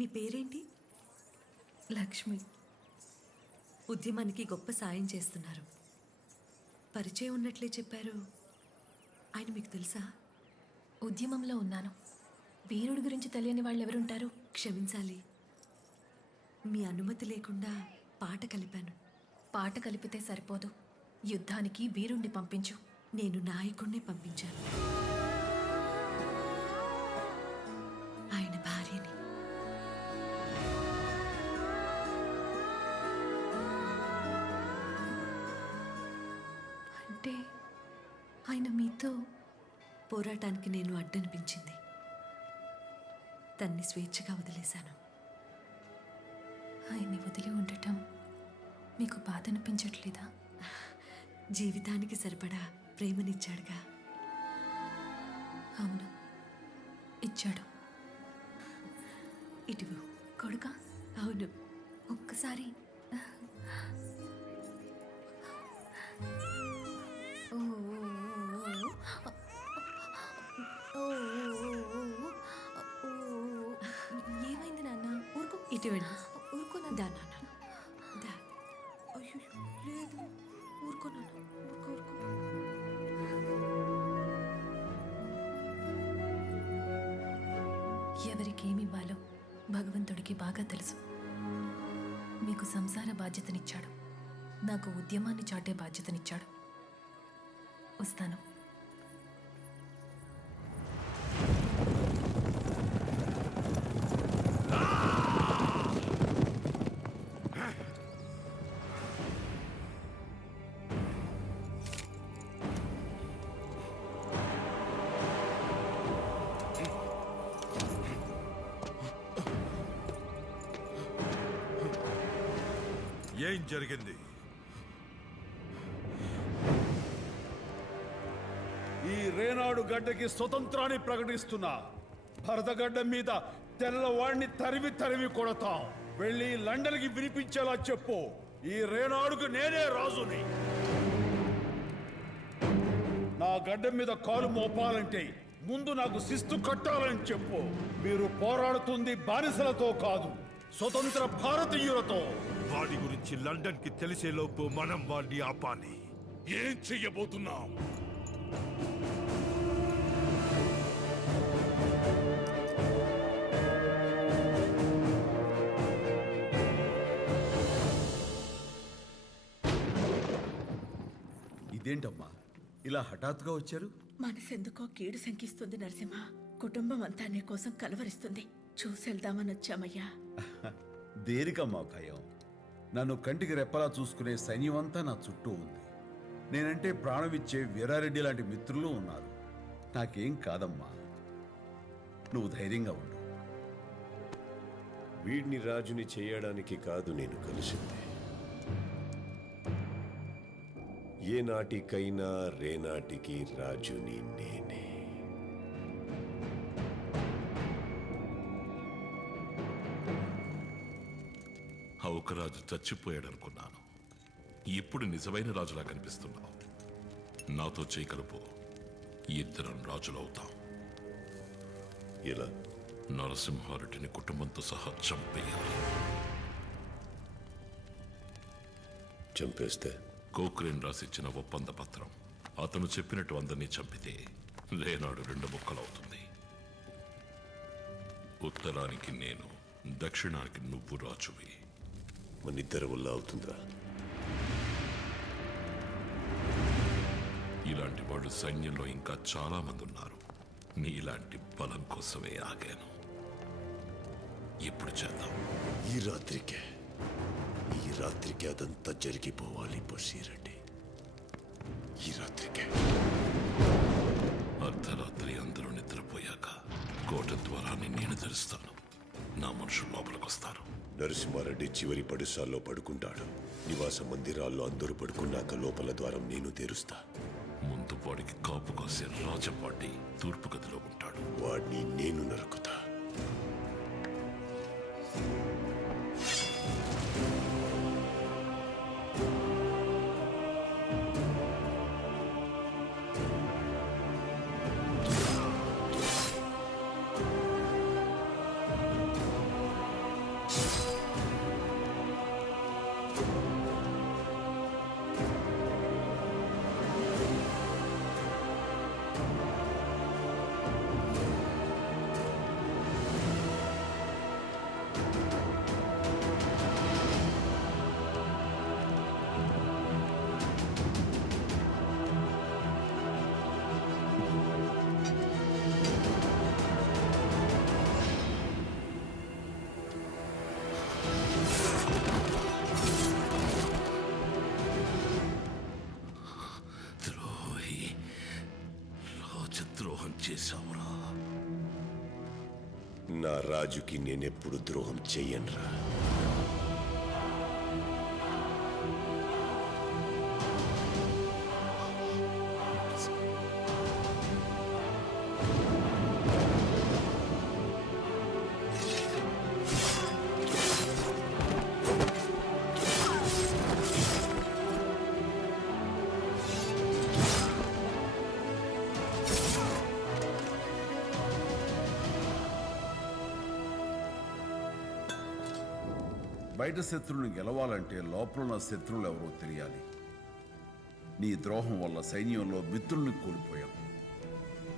మీ పేరేంటి? లక్ష్మి. ఉద్యమానికి గొప్ప సాయం చేస్తున్నారు. పరిచయం ఉన్నట్లే చెప్పారు. ఆయన మీకు తెలుసా? ఉద్యమంలో ఉన్నాను. వీరుడి గురించి తెలియని వాళ్ళు ఎవరుంటారు? క్షమించాలి, మీ అనుమతి లేకుండా పాట కలిపాను. పాట కలిపితే సరిపోదు, యుద్ధానికి వీరుణ్ణి పంపించు. నేను నాయకుణ్ణి పంపించాను, ఆయన భార్యని. అంటే ఆయన మీతో పోరాటానికి నేను అడ్డనిపించింది. తన్ని స్వేచ్ఛగా వదిలేశాను. ఆయన్ని వదిలి ఉండటం మీకు బాధ అనిపించట్లేదా? జీవితానికి సరిపడా ప్రేమనిచ్చాడుగా. అవును, ఇచ్చాడు. ఇటువు. కొడుక? అవును. ఒక్కసారి ఏమైంది నాన్న? ఊరుకో. ఇటువంటి ఊరుకో దా నాన్న. నాన్న, దా. అయ్యో లేదు, ఊరుకో నాన్న. ఊరుకో ఊరుకో. ఎవరికేమివ్వాలో భగవంతుడికి బాగా తెలుసు. మీకు సంసార బాధ్యతనిచ్చాడు, నాకు ఉద్యమాన్ని చాటే బాధ్యతనిచ్చాడు. వస్తాను. ఏం జరిగింది? ఈ రేనాడు గడ్డకి స్వతంత్రాన్ని ప్రకటిస్తున్నా. భరతగడ్డ మీద తెల్లవాడిని తరిమి తరిమి కొడతాం. వెళ్ళి లండన్కి వినిపించేలా చెప్పు, ఈ రేనాడుకు నేనే రాజుని. నా గడ్డ మీద కాలు మోపాలంటే ముందు నాకు శిస్తు కట్టాలని చెప్పు. మీరు పోరాడుతుంది బానిసలతో కాదు, స్వతంత్ర భారతీయులతో. వాడి గురించి లండన్ కి తెలిసేలోపు మనం వాడిని ఆపాలి. ఏం చెయ్యబోతున్నాం? ఇదేంటమ్మా ఇలా హఠాత్తుగా వచ్చారు? మనసెందుకో కీడు శంకిస్తుంది నరసింహ. కుటుంబం అంతా నీ కోసం కలవరిస్తుంది. చూసెళ్దామని వచ్చామయ్యా. దేనికమ్మా భయం? నన్ను కంటికి రెప్పలా చూసుకునే సైన్యం అంతా నా చుట్టూ ఉంది. నేనంటే ప్రాణమిచ్చే వీరారెడ్డి లాంటి మిత్రులు ఉన్నారు. నాకేం కాదమ్మా, నువ్వు ధైర్యంగా ఉండు. వీడిని రాజుని చేయడానికి కాదు నేను కలిసింది. ఏ నాటికైనా రేనాటికి రాజుని నేనే. ఒక రాజు చచ్చిపోయాడనుకున్నాను. ఇప్పుడు నిజమైన రాజులా కనిపిస్తున్నావు. నాతో చేయకలుపు, ఇద్దరం రాజులవుతాం. ఇలా నరసింహారెడ్డిని కుటుంబంతో సహా చంపేయాలి. చంపేస్తే కోక్రేన్ రాసిచ్చిన ఒప్పంద పత్రం అతను చెప్పినట్టు అందరినీ చంపితే రేనాడు 2 ముక్కలవుతుంది. ఉత్తరానికి నేను, దక్షిణానికి నువ్వు రాజువి. మనిద్దరి వల్ల అవుతుందా? ఇలాంటి వాళ్ళు సైన్యంలో ఇంకా చాలా మంది ఉన్నారు. నీలాంటి బలం కోసమే ఆగాను. ఎప్పుడు చేద్దాం? ఈ రాత్రికే అదంతా జరిగిపోవాలి బషీరెడ్డి. ఈ రాత్రికే. అర్ధరాత్రి అందరూ నిద్రపోయాక కోట ద్వారాన్ని నేను తెరుస్తాను. నా మనుషులు లోపలికొస్తారు. నరసింహారెడ్డి చివరి పడుసాల్లో పడుకుంటాడు. నివాస మందిరాల్లో అందరూ పడుకున్నాక లోపల ద్వారం నేను తెరుస్తా. ముందు వాడికి కాపు కాసే రాజపాటి తూర్పు గదిలో ఉంటాడు. వాడిని నేను నరుకుతా. చేశావురా? నా రాజుకి నేనెప్పుడు ద్రోహం చెయ్యనురా. బయట శత్రువుని గెలవాలంటే లోపల ఉన్న శత్రువులు ఎవరో తెలియాలి. నీ ద్రోహం వల్ల సైన్యంలో మిత్రుల్ని కోల్పోయాం.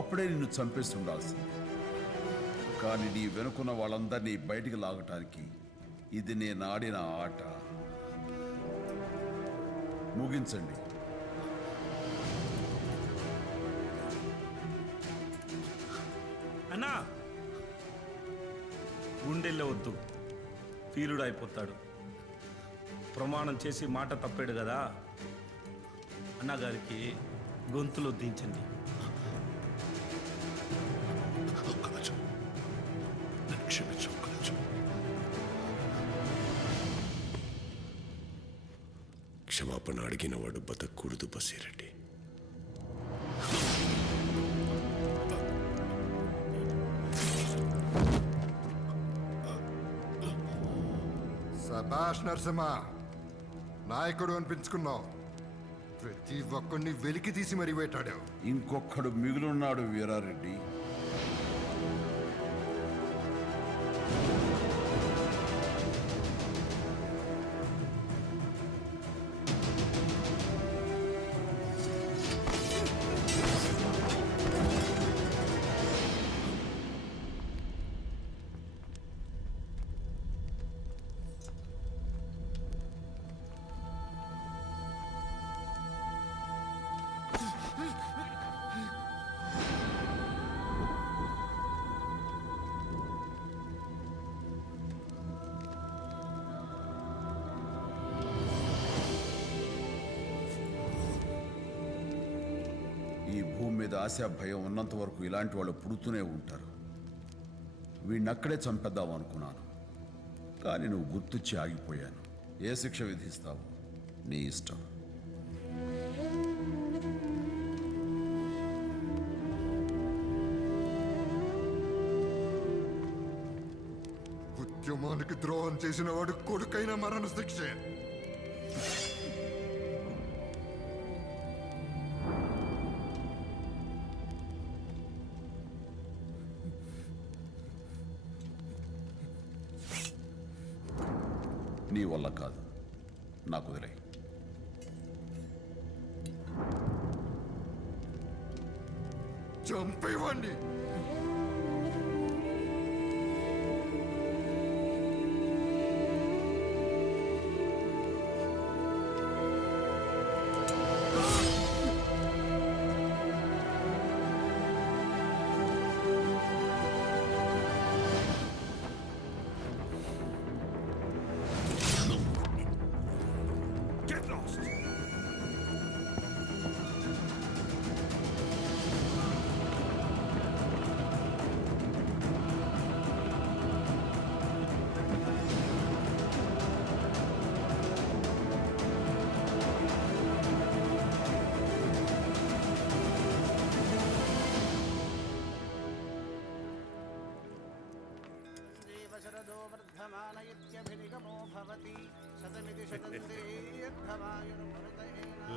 అప్పుడే నిన్ను చంపేసి ఉండాల్సింది. కానీ నీ వెనుకున్న వాళ్ళందరినీ బయటికి లాగటానికి ఇది నేను ఆడిన ఆట. ముగించండి. అన్నా, గుండెల్లో వద్దు, పీలుడు అయిపోతాడు. ప్రమాణం చేసి మాట తప్పాడు కదా, అన్నగారికి గొంతులో దించండి. ఒక్కరోజు నన్ను క్షమించు. ఒక్కరోజు క్షమాపణ అడిగిన వాడు బతకూడదు బసిరెడ్డి. సభాష్ నరసింహ, నాయకుడు అనిపించుకున్నావు. ప్రతి ఒక్కడిని వెలికి తీసి మరీ వేటాడావు. ఇంకొక్కడు మిగులున్నాడు వీరారెడ్డి. ఈ భూమి మీద ఆశ భయం ఉన్నంత వరకు ఇలాంటి వాళ్ళు పుడుతూనే ఉంటారు. వీడిని అక్కడే చంపేద్దాం అనుకున్నాను, కానీ నువ్వు గుర్తొచ్చి ఆగిపోయాను. ఏ శిక్ష విధిస్తావు నీ ఇష్టం. ఉద్యమానికి ద్రోహం చేసిన వాడు కొడుకైన మరణ శిక్ష. నీ వల్ల కాదు, నాకు వదిలే. చంపేవాణ్ణి. Get lost!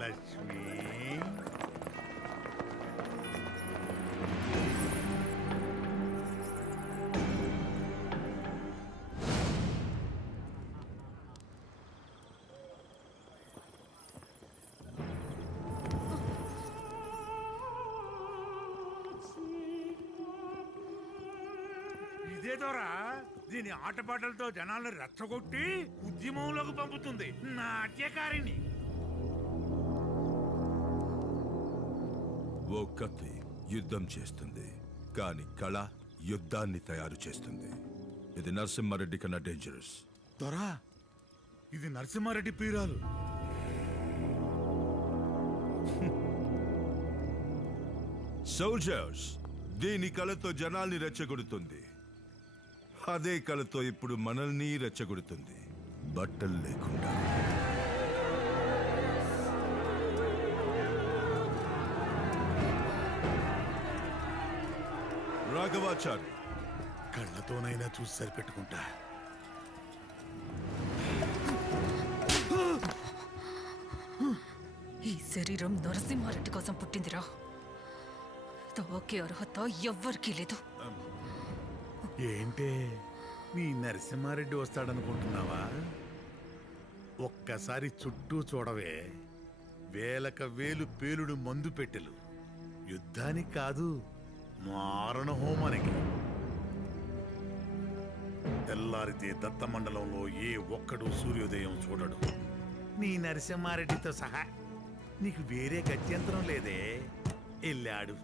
లక్ష్మి, ఇదేదోరా, దీని ఆటపాటలతో జనాలను రెచ్చగొట్టి ఉద్యమంలోకి పంపుతుంది. నాట్యకారిణి. ఓ కత్తి యుద్ధం చేస్తుంది, కానీ కళ యుద్ధాన్ని తయారు చేస్తుంది. ఇది నరసింహారెడ్డి కన్నా డేంజరస్. దొరా, ఇది నరసింహారెడ్డి పీరాలు. సోల్జర్స్, దీని కళతో జనాల్ని రెచ్చగొడుతుంది. అదే కళతో ఇప్పుడు మనల్ని రెచ్చగొడుతుంది, బట్టలు లేకుండా. రాఘవాచారి, కళ్ళతోనైనా చూసి సరిపెట్టుకుంటా. ఈ శరీరం నరసింహారెడ్డి కోసం పుట్టిందిరా. ఒకే అర్హత ఎవ్వరికీ లేదు. ఏంటే నీ నరసింహారెడ్డి వస్తాడనుకుంటున్నావా? ఒక్కసారి చుట్టూ చూడవే, వేలక వేలు పేలుడు మందు పెట్టెలు. యుద్ధానికి కాదు, మారణ హోమానికి. తెల్లారితే దత్తమండలంలో ఏ ఒక్కడు సూర్యోదయం చూడడు. నీ నరసింహారెడ్డితో సహా నీకు వేరే గత్యంతరం లేదే. ఎల్లాడు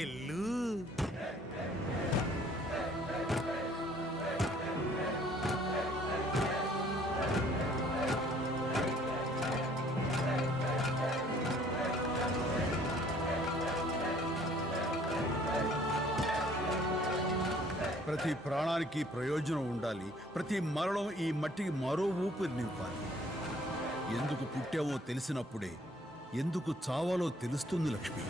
ఎల్లు. ప్రతి ప్రాణానికి ప్రయోజనం ఉండాలి. ప్రతి మరణం ఈ మట్టికి మరో ఊపిరి నింపాలి. ఎందుకు పుట్టామో తెలిసినప్పుడే ఎందుకు చావాలో తెలుస్తుంది లక్ష్మి.